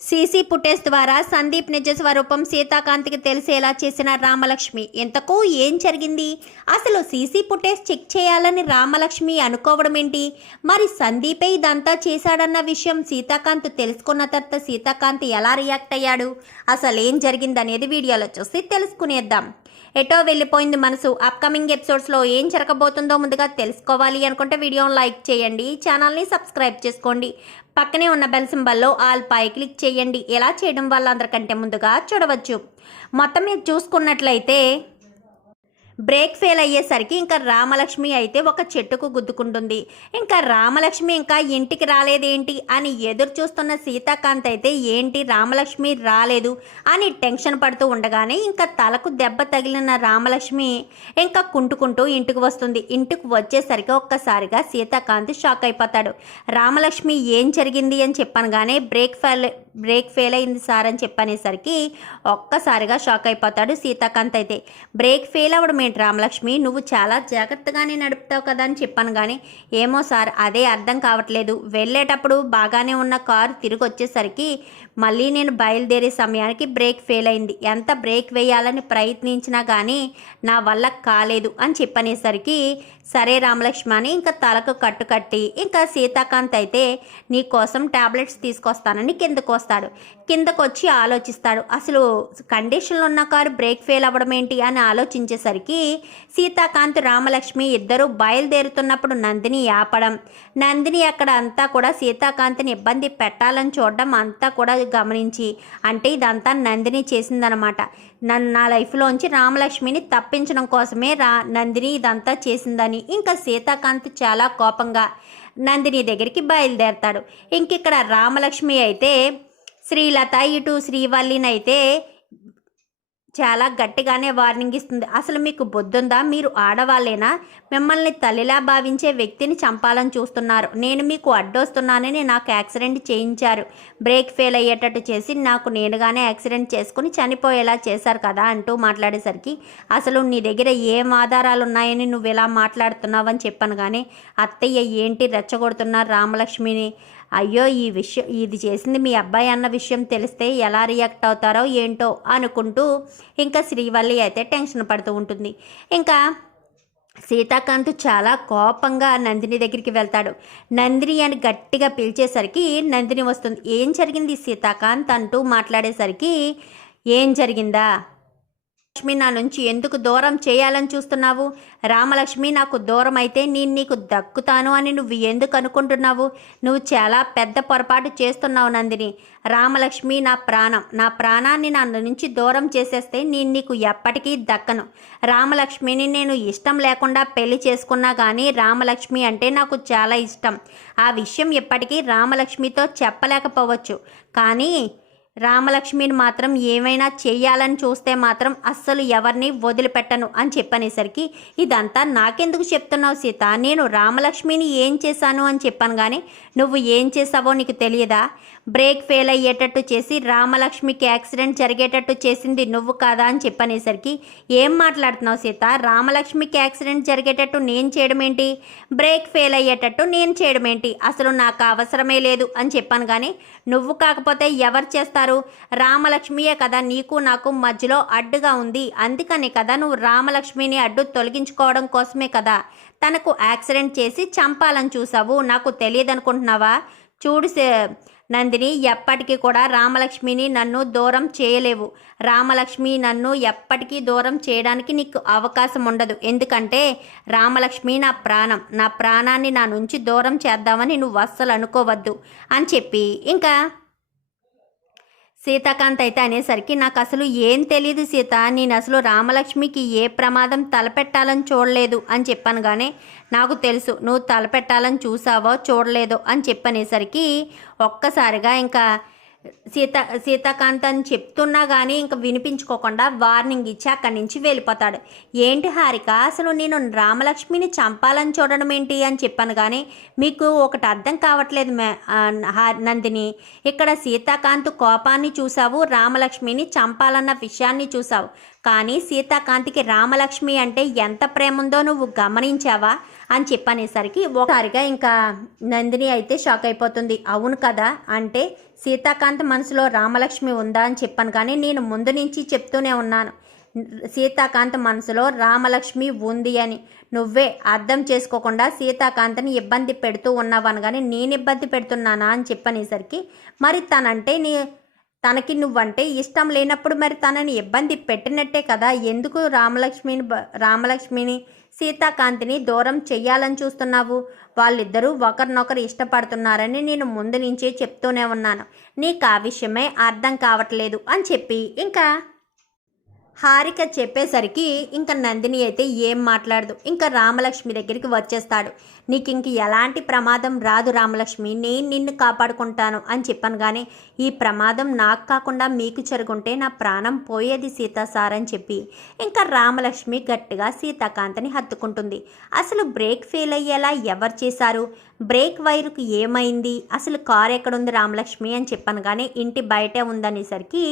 CC footage ద్వారా సందీప్ నిజ స్వరూపం సీతాకాంత్కి తెలిసేలా చేసిన రామలక్ష్మి. ఇంతకు ఏం జరిగింది? అసలు సీసీ ఫుటేజ్ చెక్ చేయాలని రామలక్ష్మి అనుకోవడం ఏంటి? మరి సందీపే ఇదంతా చేశాడన్న విషయం సీతాకాంత్ తెలుసుకున్న తర్వాత సీతాకాంత్ ఎలా రియాక్ట్ అయ్యాడు? అసలు ఏం జరిగిందనేది వీడియోలో చూసి తెలుసుకునేద్దాం. ఎటో వెళ్ళిపోయింది మనసు అప్కమింగ్ ఎపిసోడ్స్లో ఏం జరగబోతుందో ముందుగా తెలుసుకోవాలి అనుకుంటే వీడియోని లైక్ చేయండి, ఛానల్ని సబ్స్క్రైబ్ చేసుకోండి, పక్కనే ఉన్న బెల్ సింబల్లో ఆల్ పై క్లిక్ చేయండి. ఎలా చేయడం వల్ల అందరికంటే ముందుగా చూడవచ్చు. మొత్తం మీద చూసుకున్నట్లయితే బ్రేక్ ఫెయిల్ అయ్యేసరికి ఇంకా రామలక్ష్మి అయితే ఒక చెట్టుకు గుద్దుకుంటుంది. ఇంకా రామలక్ష్మి ఇంకా ఇంటికి రాలేదేంటి అని ఎదురు చూస్తున్న సీతాకాంత్ అయితే ఏంటి రామలక్ష్మి రాలేదు అని టెన్షన్ పడుతూ ఉండగానే ఇంకా తలకు దెబ్బ తగిలిన రామలక్ష్మి ఇంకా కుంటుకుంటూ ఇంటికి వస్తుంది. ఇంటికి వచ్చేసరికి ఒక్కసారిగా సీతాకాంత్ షాక్ అయిపోతాడు. రామలక్ష్మి ఏం జరిగింది అని చెప్పనగానే బ్రేక్ ఫెయిల్ అయింది సార్ అని చెప్పనేసరికి ఒక్కసారిగా షాక్ అయిపోతాడు సీతాకాంత్ అయితే. బ్రేక్ ఫెయిల్ అవ్వడం ఏంటి రామలక్ష్మి, నువ్వు చాలా జాగ్రత్తగానే నడుపుతావు కదా అని చెప్పాను, కానీ ఏమో సార్ అదే అర్థం కావట్లేదు. వెళ్ళేటప్పుడు బాగానే ఉన్న కారు తిరిగి వచ్చేసరికి మళ్ళీ నేను బయలుదేరే సమయానికి బ్రేక్ ఫెయిల్ అయింది. ఎంత బ్రేక్ వేయాలని ప్రయత్నించినా కానీ నా వల్ల కాలేదు అని చెప్పనేసరికి సరే రామలక్ష్మి అని ఇంకా తలకు కట్టుకట్టి ఇంకా సీతాకాంత్ అయితే నీ కోసం టాబ్లెట్స్ తీసుకొస్తానని కిందకు వస్తాడు. కిందకు వచ్చి ఆలోచిస్తాడు, అసలు కండిషన్లో ఉన్న కారు బ్రేక్ ఫెయిల్ అవ్వడం ఏంటి అని ఆలోచించేసరికి సీతాకాంత్ రామలక్ష్మి ఇద్దరు బయలుదేరుతున్నప్పుడు నందిని ఆపడం, నందిని అక్కడ అంతా కూడా సీతాకాంత్ని ఇబ్బంది పెట్టాలని చూడడం అంతా కూడా గమనించి, అంటే ఇదంతా నందిని చేసిందనమాట. నా లైఫ్లోంచి రామలక్ష్మిని తప్పించడం కోసమే నందిని ఇదంతా చేసిందని ఇంకా సీతాకాంత్ చాలా కోపంగా నందిని దగ్గరికి బయలుదేరతాడు. ఇంకిక్కడ రామలక్ష్మి అయితే శ్రీలత ఇటు శ్రీవల్లినైతే చాలా గట్టిగానే వార్నింగ్ ఇస్తుంది. అసలు మీకు బుద్ధుందా? మీరు ఆడవాళ్ళేనా? మిమ్మల్ని తల్లిలా భావించే వ్యక్తిని చంపాలని చూస్తున్నారు. నేను మీకు అడ్డొస్తున్నానని నాకు యాక్సిడెంట్ చేయించారు, బ్రేక్ ఫెయిల్ అయ్యేటట్టు చేసి నాకు నేనుగానే యాక్సిడెంట్ చేసుకుని చనిపోయేలా చేశారు కదా అంటూ మాట్లాడేసరికి అసలు నీ దగ్గర ఏం ఆధారాలు ఉన్నాయని నువ్వు ఇలా మాట్లాడుతున్నావని చెప్పాను. కానీ అత్తయ్య ఏంటి రెచ్చగొడుతున్నారు రామలక్ష్మిని? అయ్యో ఇది చేసింది మీ అబ్బాయి అన్న విషయం తెలిస్తే ఎలా రియాక్ట్ అవుతారో ఏంటో అనుకుంటూ ఇంకా శ్రీవల్లి అయితే టెన్షన్ పడుతూ ఉంటుంది. ఇంకా సీతాకాంత్ చాలా కోపంగా నందిని దగ్గరికి వెళ్తాడు. నందిని అని గట్టిగా పిలిచేసరికి నందిని వస్తుంది. ఏం జరిగింది సీతాకాంత్ అంటూ మాట్లాడేసరికి ఏం జరిగిందా, లక్ష్మి నా నుంచి ఎందుకు దూరం చేయాలని చూస్తున్నావు? రామలక్ష్మి నాకు దూరం అయితే నేను నీకు దక్కుతాను అని నువ్వు ఎందుకు అనుకుంటున్నావు? నువ్వు చాలా పెద్ద పొరపాటు చేస్తున్నావు నందిని. రామలక్ష్మి నా ప్రాణం, నా ప్రాణాన్ని నా నుంచి దూరం చేసేస్తే నేను నీకు ఎప్పటికీ దక్కను. రామలక్ష్మిని నేను ఇష్టం లేకుండా పెళ్లి చేసుకున్నా కానీ రామలక్ష్మి అంటే నాకు చాలా ఇష్టం. ఆ విషయం ఎప్పటికీ రామలక్ష్మితో చెప్పలేకపోవచ్చు, కానీ రామలక్ష్మిని మాత్రం ఏమైనా చెయ్యాలని చూస్తే మాత్రం అస్సలు ఎవరిని వదిలిపెట్టను అని చెప్పనేసరికి ఇదంతా నాకెందుకు చెప్తున్నావు సీత? నేను రామలక్ష్మిని ఏం చేశాను అని చెప్పాను, కానీ నువ్వు ఏం చేసావో నీకు తెలియదా? బ్రేక్ ఫెయిల్ అయ్యేటట్టు చేసి రామలక్ష్మికి యాక్సిడెంట్ జరిగేటట్టు చేసింది నువ్వు కాదా అని చెప్పనేసరికి ఏం మాట్లాడుతున్నావు సీత? రామలక్ష్మికి యాక్సిడెంట్ జరిగేటట్టు నేను చేయడం ఏంటి? బ్రేక్ ఫెయిల్ అయ్యేటట్టు నేను చేయడం ఏంటి? అసలు నాకు అవసరమే లేదు అని చెప్పాను, కానీ నువ్వు కాకపోతే ఎవరు చేస్తారు? రామలక్ష్మియే కదా నీకు నాకు మధ్యలో అడ్డుగా ఉంది. అందుకనే కదా నువ్వు రామలక్ష్మిని అడ్డు తొలగించుకోవడం కోసమే కదా తనకు యాక్సిడెంట్ చేసి చంపాలని చూసావు. నాకు తెలియదు అనుకుంటున్నావా? చూడు నందిని, ఎప్పటికీ కూడా రామలక్ష్మిని నన్ను దూరం చేయలేవు. రామలక్ష్మి నన్ను ఎప్పటికీ దూరం చేయడానికి నీకు అవకాశం ఉండదు. ఎందుకంటే రామలక్ష్మి నా ప్రాణం, నా ప్రాణాన్ని నా నుంచి దూరం చేద్దామని నువ్వు అస్సలు అనుకోవద్దు అని చెప్పి ఇంకా సీతాకాంత్ అయితే అనేసరికి నాకు అసలు ఏం తెలియదు సీత, నేను అసలు రామలక్ష్మికి ఏ ప్రమాదం తలపెట్టాలని చూడలేదు అని చెప్పాను, కానీ నాకు తెలుసు నువ్వు తలపెట్టాలని చూసావో చూడలేదో అని చెప్పనేసరికి ఒక్కసారిగా ఇంకా సీతాకాంత్ అని చెప్తున్నా కానీ ఇంకా వినిపించుకోకుండా వార్నింగ్ ఇచ్చి అక్కడి నుంచి వెళ్ళిపోతాడు. ఏంటి హారిక, అసలు నేను రామలక్ష్మిని చంపాలని చూడడం ఏంటి అని చెప్పాను, కానీ మీకు ఒకటి అర్థం కావట్లేదు నందిని. ఇక్కడ సీతాకాంత్ కోపాన్ని చూసావు, రామలక్ష్మిని చంపాలన్న విషయాన్ని చూసావు, కానీ సీతాకాంత్కి రామలక్ష్మి అంటే ఎంత ప్రేమ ఉందో నువ్వు గమనించావా అని చెప్పనేసరికి ఒకసారిగా ఇంకా నందిని అయితే షాక్ అయిపోతుంది. అవును కదా, అంటే సీతాకాంత్ మనసులో రామలక్ష్మి ఉందా అని చెప్పాను, కానీ నేను ముందు నుంచి చెప్తూనే ఉన్నాను సీతాకాంత్ మనసులో రామలక్ష్మి ఉంది అని. నువ్వే అర్థం చేసుకోకుండా సీతాకాంత్ని ఇబ్బంది పెడుతూ ఉన్నావని, కానీ నేను ఇబ్బంది పెడుతున్నానా అని చెప్పనేసరికి, మరి తనకి నువ్వంటే ఇష్టం లేనప్పుడు మరి తనని ఇబ్బంది పెట్టినట్టే కదా, ఎందుకు రామలక్ష్మిని సీతాకాంతిని దూరం చెయ్యాలని చూస్తున్నావు? వాళ్ళిద్దరూ ఒకరినొకరు ఇష్టపడుతున్నారని నేను ముందు నుంచే చెప్తూనే ఉన్నాను, నీకు ఆ విషయమే అర్థం కావట్లేదు అని చెప్పి ఇంకా హారిక చెప్పేసరికి ఇంకా నందిని అయితే ఏం మాట్లాడదు. ఇంకా రామలక్ష్మి దగ్గరికి వచ్చేస్తాడు. నీకు ఇంక ఎలాంటి ప్రమాదం రాదు రామలక్ష్మి, నేను నిన్ను కాపాడుకుంటాను అని చెప్పాను, కానీ ఈ ప్రమాదం నాకు కాకుండా మీకు జరుగుంటే నా ప్రాణం పోయేది సీతా సార్ అని చెప్పి ఇంకా రామలక్ష్మి గట్టిగా సీతాకాంతని హత్తుకుంటుంది. అసలు బ్రేక్ ఫెయిల్ అయ్యేలా ఎవరు చేశారు? బ్రేక్ వైర్కు ఏమైంది? అసలు కారు ఎక్కడుంది రామలక్ష్మి అని చెప్పాను, కానీ ఇంటి బయటే ఉందనేసరికి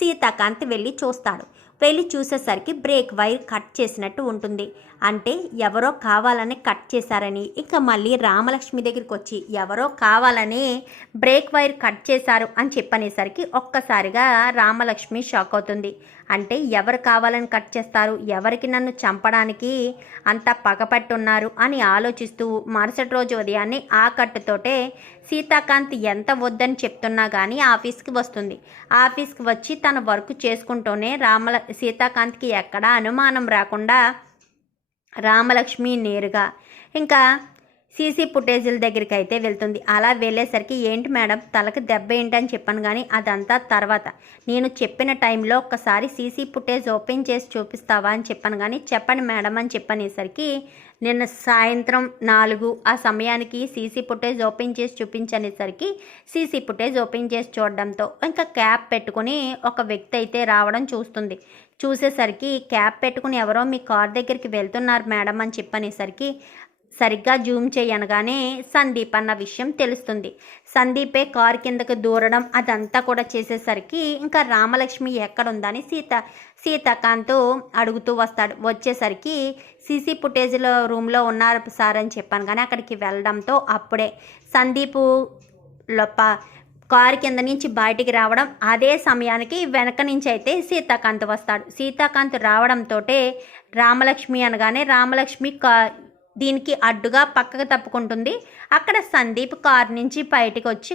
సీతాకాంత్ వెళ్ళి చూస్తాడు. వెళ్ళి చూసేసరికి బ్రేక్ వైర్ కట్ చేసినట్టు ఉంటుంది. అంటే ఎవరో కావాలని కట్ చేశారని ఇంకా మళ్ళీ రామలక్ష్మి దగ్గరికి వచ్చి ఎవరో కావాలని బ్రేక్ వైర్ కట్ చేశారు అని చెప్పనేసరికి ఒక్కసారిగా రామలక్ష్మి షాక్ అవుతుంది. అంటే ఎవరు కావాలని కట్ చేస్తారు? ఎవరికి నన్ను చంపడానికి అంత పగపట్టున్నారు అని ఆలోచిస్తూ మరుసటి రోజు ఉదయాన్నే ఆ కట్టుతోటే సీతాకాంత్ ఎంత వద్దని చెప్తున్నా కానీ ఆఫీస్కి వస్తుంది. ఆఫీస్కి వచ్చి తన వర్క్ చేసుకుంటూనే సీతాకాంత్కి ఎక్కడా అనుమానం రాకుండా రామలక్ష్మి నేరుగా ఇంకా సీసీ ఫుటేజీల దగ్గరికి అయితే వెళ్తుంది. అలా వెళ్ళేసరికి ఏంటి మేడం తలకి దెబ్బ ఏంటని చెప్పాను, కానీ అదంతా తర్వాత, నేను చెప్పిన టైంలో ఒక్కసారి సీసీ ఫుటేజ్ ఓపెన్ చేసి చూపిస్తావా అని చెప్పాను, కానీ చెప్పండి మేడం అని చెప్పనేసరికి నిన్న సాయంత్రం 4 ఆ సమయానికి సీసీ ఫుటేజ్ ఓపెన్ చేసి చూపించనేసరికి సీసీ ఫుటేజ్ ఓపెన్ చేసి చూడడంతో ఇంకా క్యాప్ పెట్టుకుని ఒక వ్యక్తి అయితే రావడం చూస్తుంది. చూసేసరికి క్యాప్ పెట్టుకుని ఎవరో మీ కార్ దగ్గరికి వెళ్తున్నారు మేడం అని చెప్పనేసరికి సరిగ్గా జూమ్ చేయనగానే సందీప్ అన్న విషయం తెలుస్తుంది. సందీపే కారు కిందకు దూరడం అదంతా కూడా చేసేసరికి ఇంకా రామలక్ష్మి ఎక్కడుందని సీతాకాంత్ అడుగుతూ వస్తాడు. వచ్చేసరికి సీసీ ఫుటేజ్లో రూమ్లో ఉన్నారు సార్ అని చెప్పాను, కానీ అక్కడికి వెళ్ళడంతో అప్పుడే సందీపు కారు కింద నుంచి బయటికి రావడం, అదే సమయానికి వెనక నుంచి అయితే సీతాకాంత్ వస్తాడు. సీతాకాంత్ రావడంతో రామలక్ష్మి అనగానే రామలక్ష్మి దీనికి అడ్డుగా పక్కకు తప్పుకుంటుంది. అక్కడ సందీప్ కారు నుంచి బయటికి వచ్చి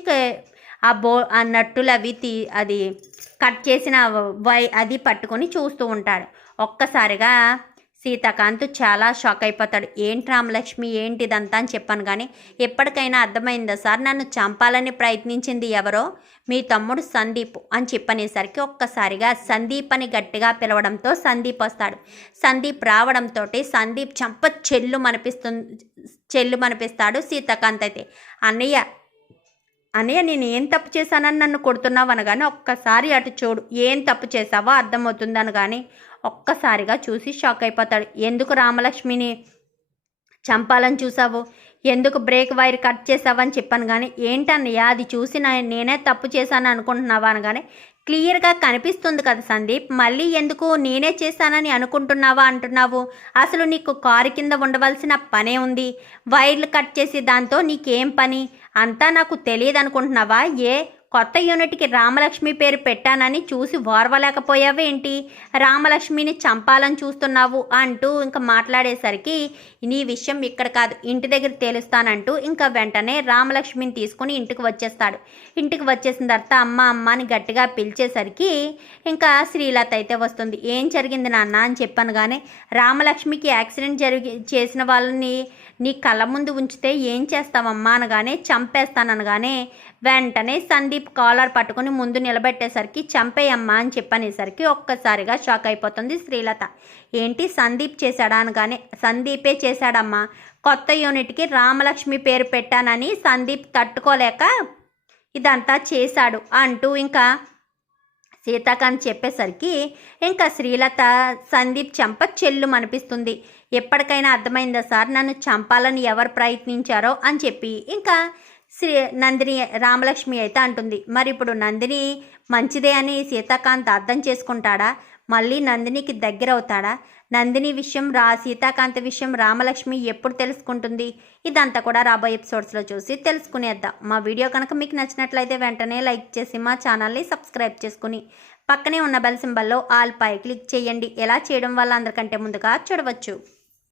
ఆ నట్టులు అవి అది కట్ చేసిన అది పట్టుకొని చూస్తూ ఉంటాడు. ఒక్కసారిగా సీతాకాంత్ చాలా షాక్ అయిపోతాడు. ఏంటి రామలక్ష్మి ఏంటిదంతా అని చెప్పాను, కానీ ఎప్పటికైనా అర్థమైందా సార్ నన్ను చంపాలని ప్రయత్నించింది ఎవరో మీ తమ్ముడు సందీప్ అని చెప్పనేసరికి ఒక్కసారిగా సందీప్ అని గట్టిగా పిలవడంతో సందీప్ వస్తాడు. సందీప్ రావడంతో సందీప్ చంప చెల్లు మనిపిస్తాడు సీతాకాంత్ అయితే. అన్నయ్య నేను ఏం తప్పు చేశానని నన్ను కొడుతున్నావు అనగానే ఒక్కసారి అటు చూడు ఏం తప్పు చేసావో అర్థమవుతుందని కానీ ఒక్కసారిగా చూసి షాక్ అయిపోతాడు. ఎందుకు రామలక్ష్మిని చంపాలని చూసావు? ఎందుకు బ్రేక్ వైర్ కట్ చేసావని చెప్పాను, కానీ ఏంటన్నయ్య అది చూసి నేనే తప్పు చేశాను అనుకుంటున్నావా అనగానే క్లియర్గా కనిపిస్తుంది కదా సందీప్, మళ్ళీ ఎందుకు నేనే చేశానని అనుకుంటున్నావా అంటున్నావు? అసలు నీకు కారు కింద ఉండవలసిన పనే ఉంది, వైర్లు కట్ చేసి దాంతో నీకేం పని? అంతా నాకు తెలియదు అనుకుంటున్నావా? కొత్త యూనిట్కి రామలక్ష్మి పేరు పెట్టానని చూసి ఓర్వలేకపోయావేంటి? రామలక్ష్మిని చంపాలని చూస్తున్నావు అంటూ ఇంకా మాట్లాడేసరికి నీ విషయం ఇక్కడ కాదు ఇంటి దగ్గర తేలుస్తానంటూ ఇంకా వెంటనే రామలక్ష్మిని తీసుకుని ఇంటికి వచ్చేస్తాడు. ఇంటికి వచ్చేసిన తర్వాత అమ్మ అని గట్టిగా పిలిచేసరికి ఇంకా శ్రీలత అయితే వస్తుంది. ఏం జరిగింది నాన్న అని చెప్పాను, కానీ రామలక్ష్మికి యాక్సిడెంట్ చేసిన వాళ్ళని నీ కళ్ళ ముందు ఉంచితే ఏం చేస్తావమ్మా అనగానే చంపేస్తాననగానే వెంటనే సందీప్ కాలర్ పట్టుకుని ముందు నిలబెట్టేసరికి చంపేయమ్మా అని చెప్పనేసరికి ఒక్కసారిగా షాక్ అయిపోతుంది శ్రీలత. ఏంటి సందీప్ చేశాడా అనగానే సందీపే చేశాడమ్మా, కొత్త యూనిట్కి రామలక్ష్మి పేరు పెట్టానని సందీప్ తట్టుకోలేక ఇదంతా చేశాడు అంటూ ఇంకా సీతాకాంత్ చెప్పేసరికి ఇంకా శ్రీలత సందీప్ చంప చెల్లు అనిపిస్తుంది. ఎప్పటికైనా అర్థమైందా సార్ నన్ను చంపాలని ఎవరు ప్రయత్నించారో అని చెప్పి ఇంకా నందిని రామలక్ష్మి అయితే అంటుంది. మరి ఇప్పుడు నందిని మంచిదే అని సీతాకాంత్ అర్థం చేసుకుంటాడా? మళ్ళీ నందినికి దగ్గర అవుతాడా? నందిని విషయం సీతాకాంత్ విషయం రామలక్ష్మి ఎప్పుడు తెలుసుకుంటుంది? ఇదంతా కూడా రాబోయే ఎపిసోడ్స్లో చూసి తెలుసుకునేద్దాం. మా వీడియో కనుక మీకు నచ్చినట్లయితే వెంటనే లైక్ చేసి మా ఛానల్ని సబ్స్క్రైబ్ చేసుకుని పక్కనే ఉన్న బెల్ సింబల్లో ఆల్ పై క్లిక్ చేయండి. ఎలా చేయడం వల్ల అందరికంటే ముందుగా చూడవచ్చు.